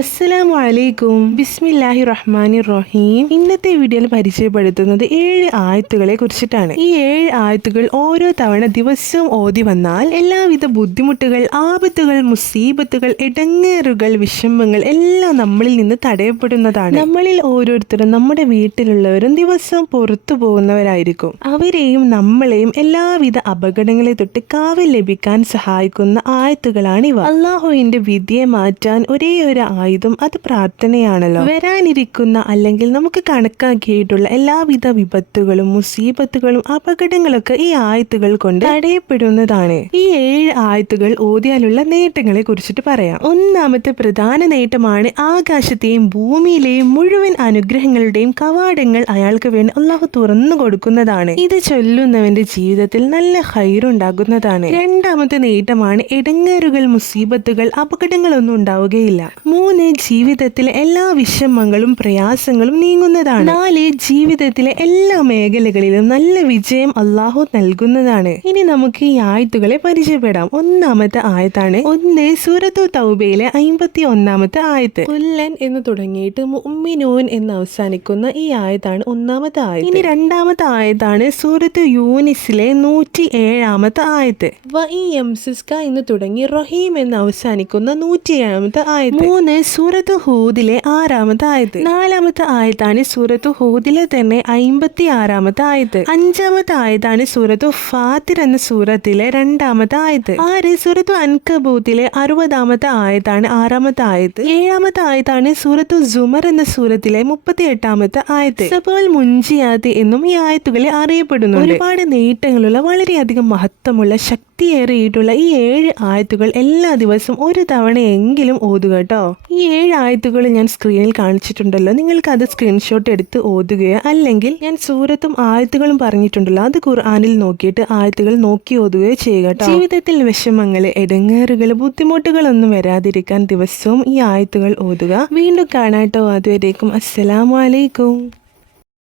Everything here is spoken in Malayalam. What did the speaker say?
അസ്സലാമു അലൈക്കും ബിസ്മില്ലാഹി റഹ്മാനി റഹീം ഇന്നത്തെ വീഡിയോയിൽ പരിചയപ്പെടുത്തുന്നത് ഏഴ് ആയത്തുകളെ കുറിച്ചിട്ടാണ്. ഈ ഏഴ് ആയത്തുകൾ ഓരോ തവണ ദിവസവും ഓതി വന്നാൽ എല്ലാവിധ ബുദ്ധിമുട്ടുകൾ ആപത്തുകൾ മുസീബത്തുകൾ ഇടങ്ങേറുകൾ വിഷമങ്ങൾ എല്ലാം നമ്മളിൽ നിന്ന് തടയപ്പെടുന്നതാണ്. നമ്മളിൽ ഓരോരുത്തരും നമ്മുടെ വീട്ടിലുള്ളവരും ദിവസവും പുറത്തു പോകുന്നവരായിരിക്കും. അവരെയും നമ്മളെയും എല്ലാവിധ അപകടങ്ങളെ തൊട്ട് കാവൽ ലഭിക്കാൻ സഹായിക്കുന്ന ആയത്തുകളാണ് ഇവ അള്ളാഹുവിന്റെ വിധിയെ മാറ്റാൻ ഒരേ ഒരു ആയുധം അത് പ്രാർത്ഥനയാണല്ലോ. വരാനിരിക്കുന്ന അല്ലെങ്കിൽ നമുക്ക് കണക്കാക്കിയിട്ടുള്ള എല്ലാവിധ വിപത്തുകളും മുസീബത്തുകളും അപകടങ്ങളൊക്കെ ഈ ആയത്തുകൾ കൊണ്ട് തടയപ്പെടുന്നതാണ്. ഈ ഏഴ് ആയത്തുകൾ ഓതിയാലുള്ള നേട്ടങ്ങളെ കുറിച്ചിട്ട് പറയാം. ഒന്നാമത്തെ പ്രധാന നേട്ടമാണ് ആകാശത്തെയും ഭൂമിയിലെയും മുഴുവൻ അനുഗ്രഹങ്ങളുടെയും കവാടങ്ങൾ അയാൾക്ക് വേണ്ടി അള്ളാഹു തുറന്നു കൊടുക്കുന്നതാണ്. ഇത് ചൊല്ലുന്നവന്റെ ജീവിതത്തിൽ നല്ല ഹൈറുണ്ടാകുന്നതാണ് രണ്ടാമത്തെ നേട്ടമാണ് ഇടങ്ങേറുകൾ മുസീബത്തുകൾ അപകടങ്ങളൊന്നും ഉണ്ടാവുകയില്ല. മൂന്ന് ജീവിതത്തിലെ എല്ലാ വിഷമങ്ങളും പ്രയാസങ്ങളും നീങ്ങുന്നതാണ്. നാല് ജീവിതത്തിലെ എല്ലാ മേഖലകളിലും നല്ല വിജയം അള്ളാഹു നൽകുന്നതാണ്. ഇനി നമുക്ക് ഈ ആയത്തുകളെ പരിചയപ്പെടാം. ഒന്നാമത്തെ ആയത്താണ് ഒന്ന് സൂറത്തു തൗബയിലെ അമ്പത്തി ഒന്നാമത്തെ ആയത്ത്. കൊല്ലൻ എന്ന് തുടങ്ങിയിട്ട് മുഅ്മിനൂൻ എന്ന് അവസാനിക്കുന്ന ഈ ആയത്താണ് ഒന്നാമത്തെ ആയത്ത്. ഇനി രണ്ടാമത്തെ ആയത്താണ് സൂറത്ത് യൂനിസിലെ നൂറ്റി ഏഴാമത്തെ ആയത്ത് വ എംസിസ്ക എന്ന് തുടങ്ങി റഹീം എന്ന് അവസാനിക്കുന്ന നൂറ്റി ഏഴാമത്തെ ആയത്ത്. മൂന്ന് സൂറത്ത് ഹൂദിലെ ആറാമത്തെ ആയത് നാലാമത്തെ ആയത്താണ് സൂറത്ത് ഹൂദിലെ തന്നെ അയിമ്പത്തി ആറാമത്തെ ആയത് അഞ്ചാമത്തെ ആയതാണ് സൂറത്ത് ഫാത്തിർ എന്ന സൂറത്തിലെ രണ്ടാമത്തെ ആയത് ആറ് സൂറത്തു അൻകബൂത്തിലെ അറുപതാമത്തെ ആയതാണ് ആറാമത്തെ ആയത് ഏഴാമത്തെ ആയതാണ് സൂറത്തു ജുമർ എന്ന സൂറത്തിലെ മുപ്പത്തി എട്ടാമത്തെ ആയത്. സബോൽ മുഞ്ചിയാത്ത് എന്നും ഈ ആയത്തുകളെ അറിയപ്പെടുന്നു ഒരുപാട് നേട്ടങ്ങളുള്ള വളരെയധികം മഹത്വമുള്ള ശക്തിയേറിയിട്ടുള്ള ഈ ഏഴ് ആയത്തുകൾ എല്ലാ ദിവസവും ഒരു തവണയെങ്കിലും ഓതുക കേട്ടോ. ഈ ഏഴ് ആയത്തുകൾ ഞാൻ സ്ക്രീനിൽ കാണിച്ചിട്ടുണ്ടല്ലോ. നിങ്ങൾക്ക് അത് സ്ക്രീൻഷോട്ട് എടുത്ത് ഓതുകയോ അല്ലെങ്കിൽ ഞാൻ സൂറത്തും ആയത്തുകളും പറഞ്ഞിട്ടുണ്ടല്ലോ. അത് ഖുർആാനിൽ നോക്കിയിട്ട് ആയത്തുകൾ നോക്കി ഓതുകയോ ചെയ്യുക ജീവിതത്തിൽ വിഷമങ്ങൾ ഇടങ്ങേറുകൾ ബുദ്ധിമുട്ടുകളൊന്നും വരാതിരിക്കാൻ ദിവസവും ഈ ആയത്തുകൾ ഓതുക. വീണ്ടും കാണാട്ടോ. അതുവരേക്കും. അസ്സലാമലൈക്കും